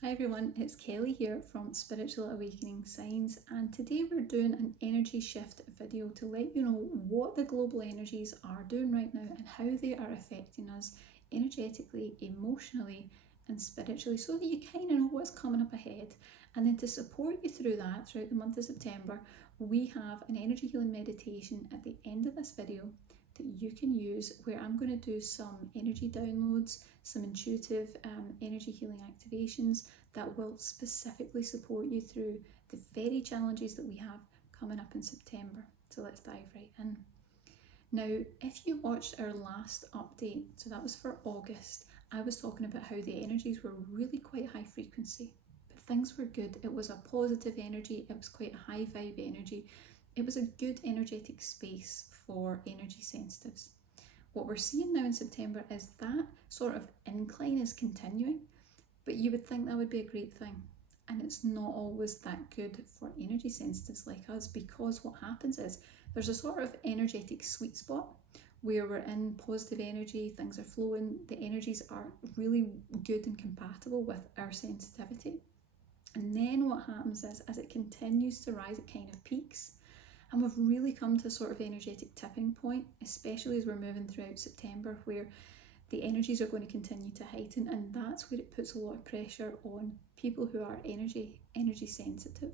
Hi everyone, it's Kelly here from Spiritual Awakening Signs, and today we're doing an energy shift video to let you know what the global energies are doing right now and how they are affecting us energetically, emotionally and spiritually, so that you kind of know what's coming up ahead. And then to support you through that throughout the month of September, we have an energy healing meditation at the end of this video that you can use, where I'm going to do some energy downloads, some intuitive energy healing activations that will specifically support you through the very challenges that we have coming up in September. So let's dive right in. Now, if you watched our last update, so that was for August, I was talking about how the energies were really quite high frequency, but things were good. It was a positive energy, it was quite a high vibe energy. It was a good energetic space for energy sensitives. What we're seeing now in September is that sort of incline is continuing, but you would think that would be a great thing. And it's not always that good for energy sensitives like us, because what happens is there's a sort of energetic sweet spot where we're in positive energy, things are flowing, the energies are really good and compatible with our sensitivity. And then what happens is, as it continues to rise, it kind of peaks. And we've really come to a sort of energetic tipping point, especially as we're moving throughout September, where the energies are going to continue to heighten, and that's where it puts a lot of pressure on people who are energy sensitive.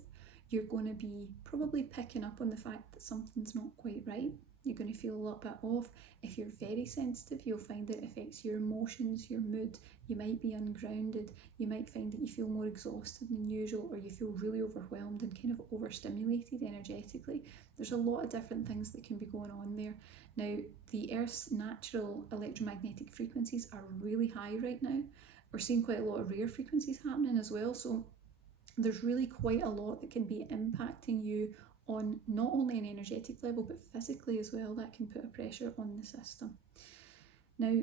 You're going to be probably picking up on the fact that something's not quite right. You're going to feel a little bit off. If you're very sensitive, you'll find that it affects your emotions, your mood. You might be ungrounded. You might find that you feel more exhausted than usual, or you feel really overwhelmed and kind of overstimulated energetically. There's a lot of different things that can be going on there. Now, the Earth's natural electromagnetic frequencies are really high right now. We're seeing quite a lot of rare frequencies happening as well. So there's really quite a lot that can be impacting you on not only an energetic level, but physically as well. That can put a pressure on the system. Now,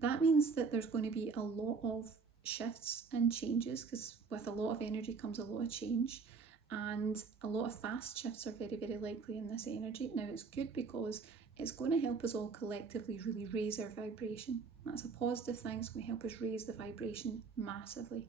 that means that there's going to be a lot of shifts and changes, because with a lot of energy comes a lot of change, and a lot of fast shifts are very, very likely in this energy. Now, it's good because it's going to help us all collectively really raise our vibration. That's a positive thing. It's going to help us raise the vibration massively.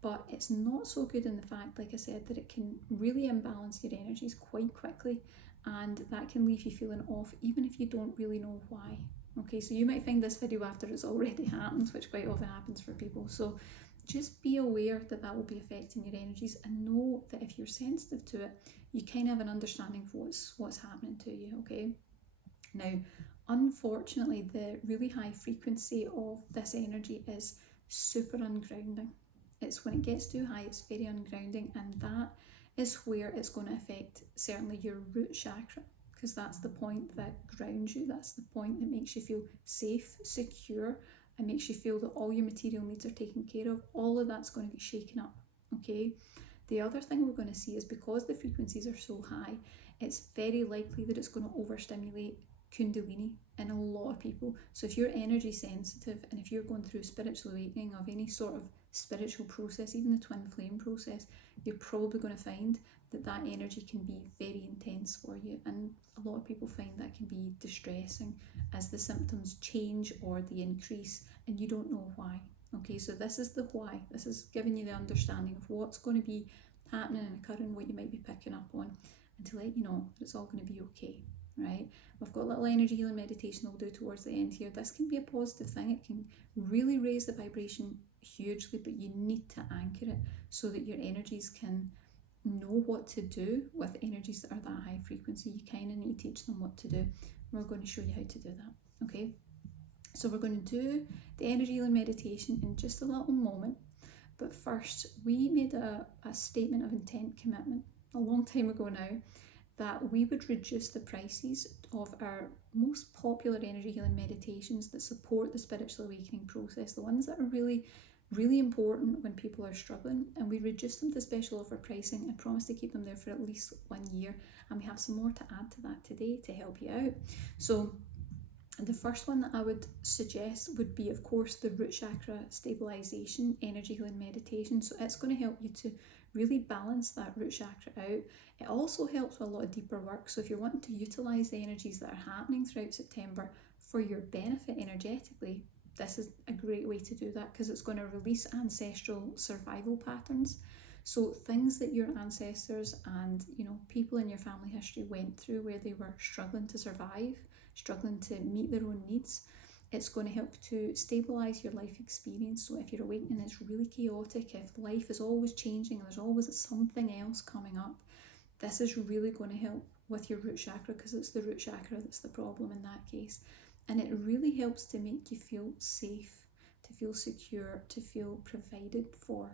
But it's not so good in the fact, like I said, that it can really imbalance your energies quite quickly, and that can leave you feeling off even if you don't really know why. Okay, so you might find this video after it's already happened, which quite often happens for people. So just be aware that that will be affecting your energies, and know that if you're sensitive to it, you kind of have an understanding of what's happening to you, okay? Now, unfortunately, the really high frequency of this energy is super ungrounding. It's when it gets too high, it's very ungrounding, and that is where it's going to affect certainly your root chakra, because that's the point that grounds you. That's the point that makes you feel safe, secure, and makes you feel that all your material needs are taken care of. All of that's going to get shaken up, okay? The other thing we're going to see is, because the frequencies are so high, it's very likely that it's going to overstimulate Kundalini in a lot of people. So if you're energy sensitive, and if you're going through spiritual awakening of any sort of spiritual process, even the twin flame process, you're probably going to find that that energy can be very intense for you, and a lot of people find that can be distressing as the symptoms change or they increase and you don't know why. Okay, so this is the why. This is giving you the understanding of what's going to be happening and occurring, what you might be picking up on, and to let you know that it's all going to be okay, right? We've got a little energy healing meditation that we'll do towards the end here. This can be a positive thing. It can really raise the vibration hugely, but you need to anchor it so that your energies can know what to do with energies that are that high frequency. You kind of need to teach them what to do. We're going to show you how to do that, okay? So we're going to do the energy healing meditation in just a little moment. But first, we made a statement of intent commitment a long time ago now, that we would reduce the prices of our most popular energy healing meditations that support the spiritual awakening process, the ones that are really, really important when people are struggling, and we reduce them to special offer pricing. I promise to keep them there for at least 1 year, and we have some more to add to that today to help you out. So the first one that I would suggest would be, of course, the root chakra stabilization energy healing meditation. So it's going to help you to really balance that root chakra out. It also helps with a lot of deeper work. So if you're wanting to utilize the energies that are happening throughout September for your benefit energetically, this is a great way to do that, because it's going to release ancestral survival patterns. So things that your ancestors and people in your family history went through, where they were struggling to survive, struggling to meet their own needs, it's going to help to stabilise your life experience. So if your awakening is really chaotic, if life is always changing, there's always something else coming up, this is really going to help with your root chakra, because it's the root chakra that's the problem in that case. And it really helps to make you feel safe, to feel secure, to feel provided for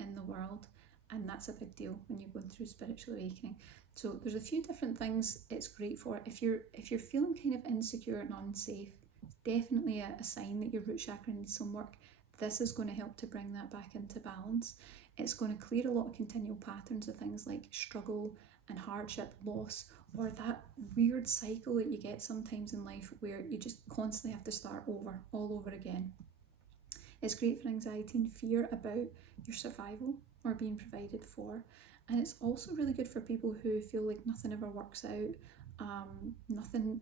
in the world. And that's a big deal when you're going through spiritual awakening. So there's a few different things it's great for. If you're feeling kind of insecure and unsafe, definitely a sign that your root chakra needs some work. This is going to help to bring that back into balance. It's going to clear a lot of continual patterns of things like struggle and hardship, loss, or that weird cycle that you get sometimes in life where you just constantly have to start over, all over again. It's great for anxiety and fear about your survival or being provided for. And it's also really good for people who feel like nothing ever works out, nothing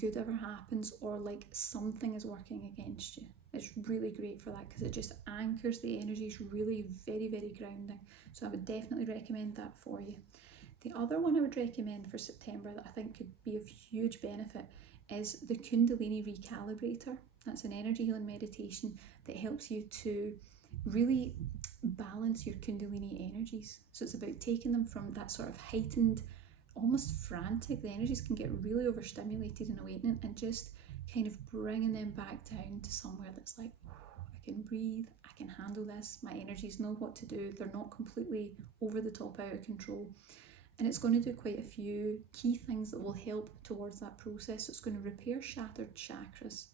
good ever happens, or like something is working against you. It's really great for that, because it just anchors the energies, really very, very grounding. So I would definitely recommend that for you. The other one I would recommend for September that I think could be of huge benefit is the Kundalini Recalibrator. That's an energy healing meditation that helps you to really balance your Kundalini energies. So it's about taking them from that sort of heightened, almost frantic, the energies can get really overstimulated in awakening, and just kind of bringing them back down to somewhere that's like, I can breathe, I can handle this, my energies know what to do, they're not completely over the top, out of control. And it's going to do quite a few key things that will help towards that process. It's going to repair shattered chakras.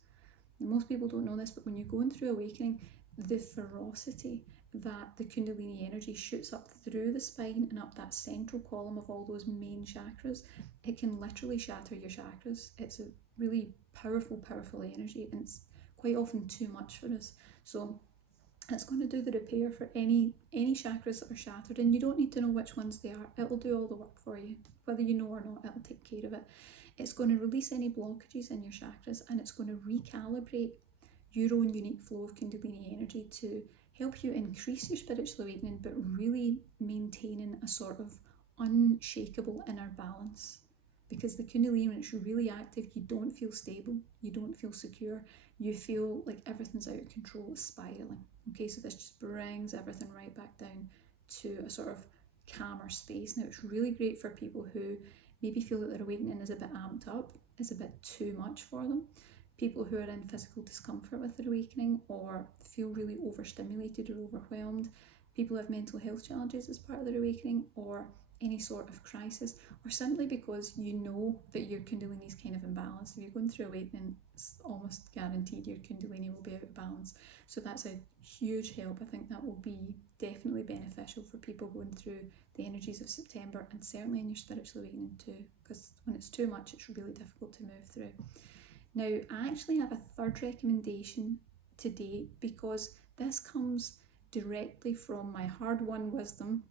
And most people don't know this, but when you're going through awakening, the ferocity that the Kundalini energy shoots up through the spine and up that central column of all those main chakras, it can literally shatter your chakras. It's a really powerful energy, and it's quite often too much for us. So it's going to do the repair for any chakras that are shattered, and you don't need to know which ones they are. It will do all the work for you, whether you know or not. It'll take care of it. It's going to release any blockages in your chakras, and it's going to recalibrate your own unique flow of Kundalini energy to help you increase your spiritual awakening, but really maintaining a sort of unshakable inner balance. Because the Kundalini, when it's really active, you don't feel stable, you don't feel secure, you feel like everything's out of control, it's spiraling. Okay, so this just brings everything right back down to a sort of calmer space. Now, it's really great for people who maybe feel that their awakening is a bit amped up, is a bit too much for them. People who are in physical discomfort with their awakening, or feel really overstimulated or overwhelmed. People who have mental health challenges as part of their awakening, or any sort of crisis, or simply because you know that your Kundalini is kind of imbalanced. If you're going through awakening, it's almost guaranteed your Kundalini will be out of balance. So that's a huge help. I think that will be definitely beneficial for people going through the energies of September, and certainly in your spiritual awakening too, because when it's too much, it's really difficult to move through. Now, I actually have a third recommendation today, because this comes directly from my hard-won wisdom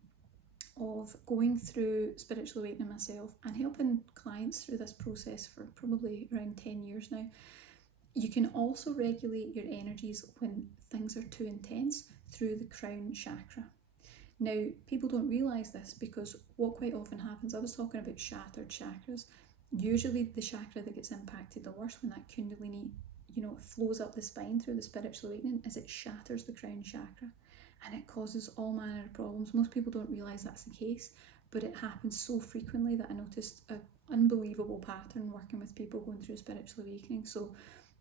of going through spiritual awakening myself and helping clients through this process for probably around 10 years now. You can also regulate your energies when things are too intense through the crown chakra. Now, people don't realise this, because what quite often happens, I was talking about shattered chakras, usually the chakra that gets impacted the worst when that Kundalini, flows up the spine through the spiritual awakening, is it shatters the crown chakra. And it causes all manner of problems. Most people don't realise that's the case, but it happens so frequently that I noticed an unbelievable pattern working with people going through spiritual awakening. So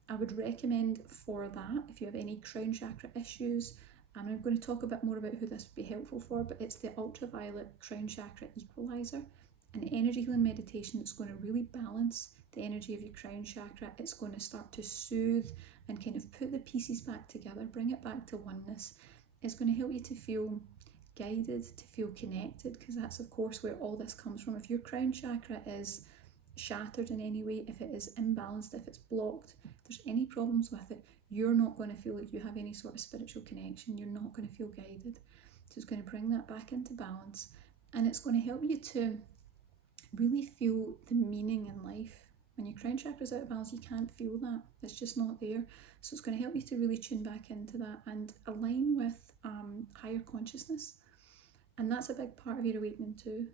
I would recommend for that, if you have any crown chakra issues, I'm going to talk a bit more about who this would be helpful for, but it's the ultraviolet crown chakra equalizer, an energy healing meditation that's going to really balance the energy of your crown chakra. It's going to start to soothe and kind of put the pieces back together, bring it back to oneness. It's going to help you to feel guided, to feel connected, because that's of course where all this comes from. If your crown chakra is shattered in any way, if it is imbalanced, if it's blocked, if there's any problems with it, you're not going to feel like you have any sort of spiritual connection, you're not going to feel guided. So it's going to bring that back into balance, and it's going to help you to really feel the meaning in life. When your crown chakra is out of balance, you can't feel that. It's just not there. So it's going to help you to really tune back into that and align with higher consciousness. And that's a big part of your awakening too.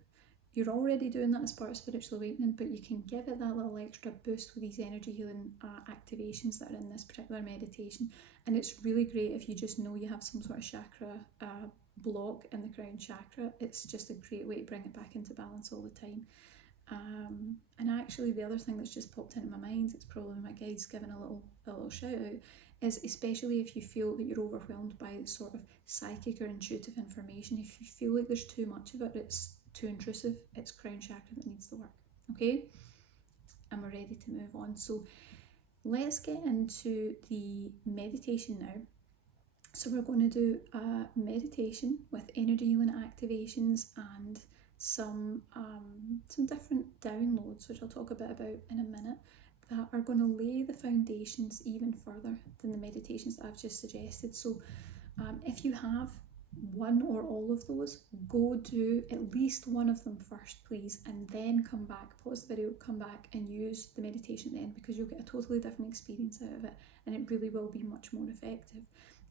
You're already doing that as part of spiritual awakening, but you can give it that little extra boost with these energy healing activations that are in this particular meditation. And it's really great if you just know you have some sort of chakra block in the crown chakra. It's just a great way to bring it back into balance all the time. And actually the other thing that's just popped into my mind, it's probably my guides giving a little shout out, is especially if you feel that you're overwhelmed by sort of psychic or intuitive information, if you feel like there's too much of it, it's too intrusive, it's crown chakra that needs the work. Okay, and we're ready to move on. So let's get into the meditation now. So we're going to do a meditation with energy healing activations and some different downloads, which I'll talk a bit about in a minute, that are going to lay the foundations even further than the meditations that I've just suggested. So if you have one or all of those, go do at least one of them first, please, and then come back, pause the video, come back and use the meditation then, because you'll get a totally different experience out of it, and it really will be much more effective.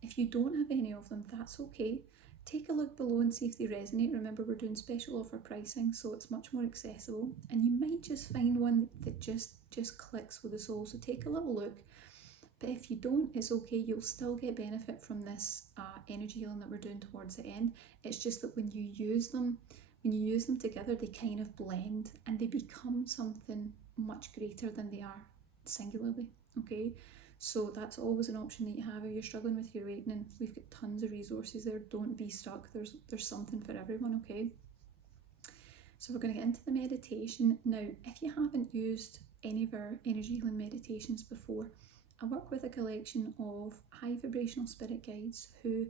If you don't have any of them, that's okay. Take a look below and see if they resonate. Remember, we're doing special offer pricing, so it's much more accessible, and you might just find one that just clicks with the soul. So take a little look. But if you don't, it's okay. You'll still get benefit from this energy healing that we're doing towards the end. It's just that when you use them together, they kind of blend and they become something much greater than they are singularly. Okay, so that's always an option that you have if you're struggling with your awakening. We've got tons of resources there. Don't be stuck. There's something for everyone. Okay. So we're going to get into the meditation now. If you haven't used any of our energy healing meditations before, I work with a collection of high vibrational spirit guides who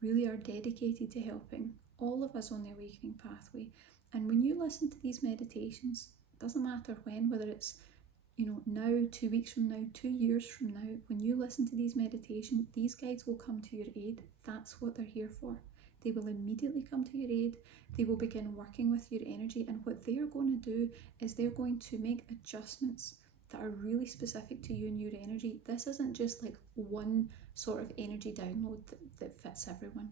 really are dedicated to helping all of us on the awakening pathway. And when you listen to these meditations, it doesn't matter when, whether it's now, 2 weeks from now, 2 years from now, when you listen to these meditations, these guides will come to your aid. That's what they're here for. They will immediately come to your aid. They will begin working with your energy, and what they're going to do is they're going to make adjustments that are really specific to you and your energy. This isn't just like one sort of energy download that fits everyone.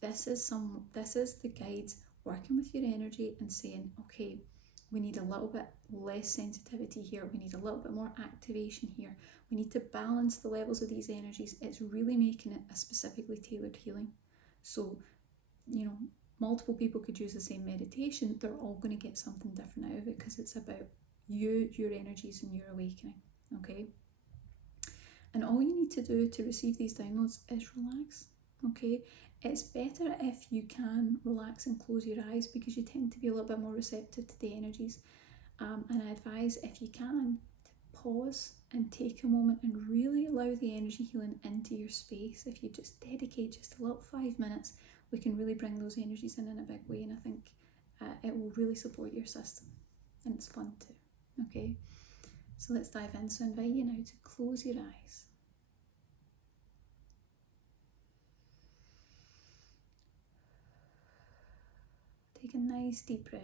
This is the guides working with your energy and saying, okay, we need a little bit less sensitivity here. We need a little bit more activation here. We need to balance the levels of these energies. It's really making it a specifically tailored healing. So, multiple people could use the same meditation. They're all going to get something different out of it because it's about you, your energies, and your awakening. Okay? And all you need to do to receive these downloads is relax. Okay? It's better if you can relax and close your eyes because you tend to be a little bit more receptive to the energies. And I advise, if you can, to pause and take a moment and really allow the energy healing into your space. If you just dedicate just a little 5 minutes, we can really bring those energies in a big way, and I think it will really support your system, and it's fun too. Okay, so let's dive in. So I invite you now to close your eyes. Take a nice deep breath,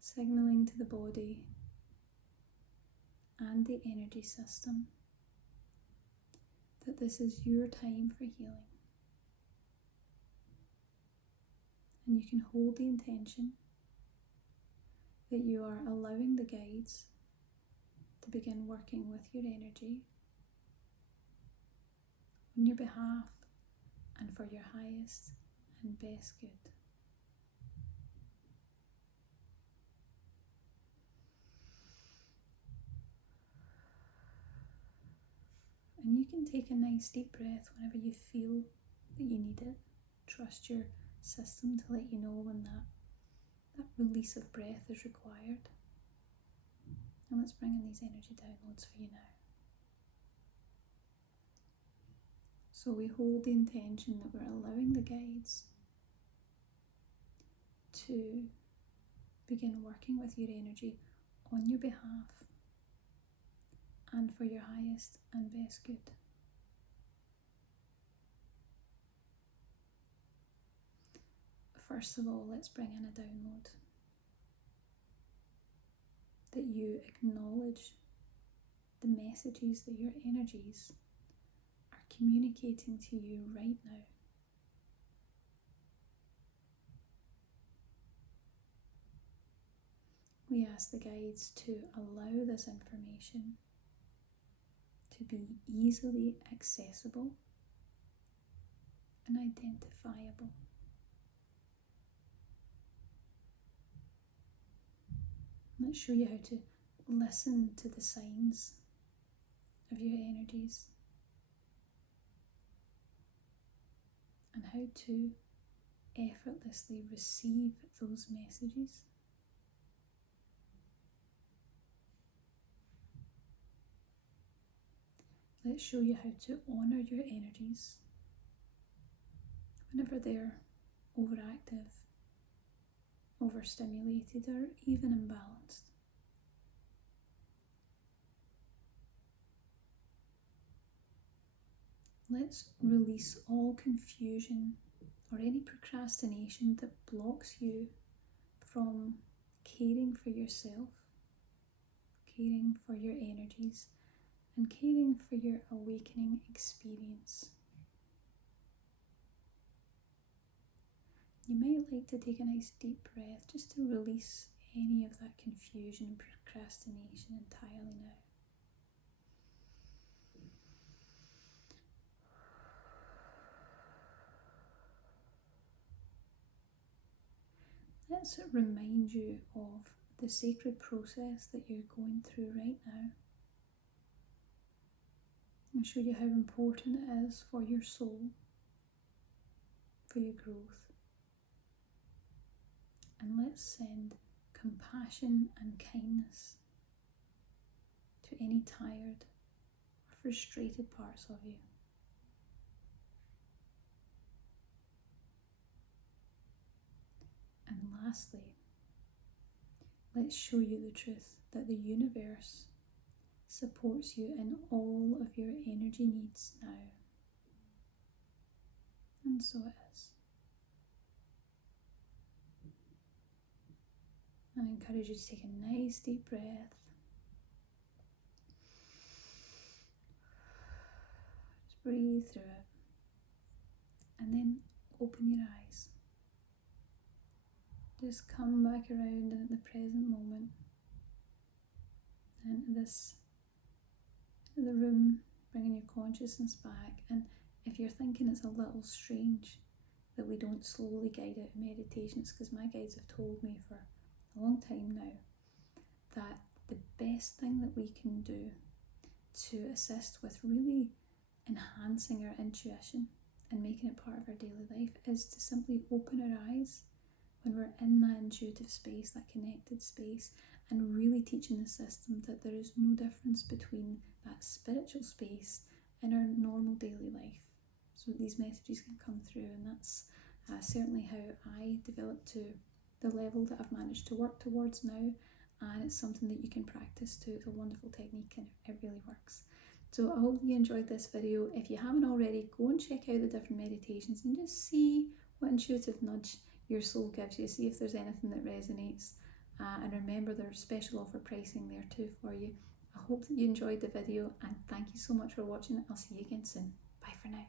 signaling to the body and the energy system that this is your time for healing. And you can hold the intention that you are allowing the guides to begin working with your energy on your behalf and for your highest and best good. And you can take a nice deep breath whenever you feel that you need it. Trust your system to let you know when that release of breath is required. And let's bring in these energy downloads for you now. So we hold the intention that we're allowing the guides to begin working with your energy on your behalf and for your highest and best good. First of all, let's bring in a download. that you acknowledge the messages that your energies are communicating to you right now. We ask the guides to allow this information to be easily accessible and identifiable. Let's show you how to listen to the signs of your energies and how to effortlessly receive those messages. Let's show you how to honour your energies whenever they're overactive, overstimulated, or even imbalanced. Let's release all confusion or any procrastination that blocks you from caring for yourself, caring for your energies, and caring for your awakening experience. You might like to take a nice deep breath just to release any of that confusion and procrastination entirely now. Let's remind you of the sacred process that you're going through right now and show you how important it is for your soul, for your growth. And let's send compassion and kindness to any tired or frustrated parts of you. And lastly, let's show you the truth that the universe supports you in all of your energy needs now. And so it is. I encourage you to take a nice deep breath. Just breathe through it. And then open your eyes. Just come back around and at the present moment. And the room, bringing your consciousness back. And if you're thinking it's a little strange that we don't slowly guide out meditations, because my guides have told me for a long time now that the best thing that we can do to assist with really enhancing our intuition and making it part of our daily life is to simply open our eyes when we're in that intuitive space, that connected space, and really teaching the system that there is no difference between that spiritual space and our normal daily life. So these messages can come through, and that's certainly how I developed to the level that I've managed to work towards now, and it's something that you can practice too. It's a wonderful technique and it really works. So I hope you enjoyed this video. If you haven't already, go and check out the different meditations and just see what intuitive nudge your soul gives you. See if there's anything that resonates. And remember, there's special offer pricing there too for you. I hope that you enjoyed the video, and thank you so much for watching. I'll see you again soon. Bye for now.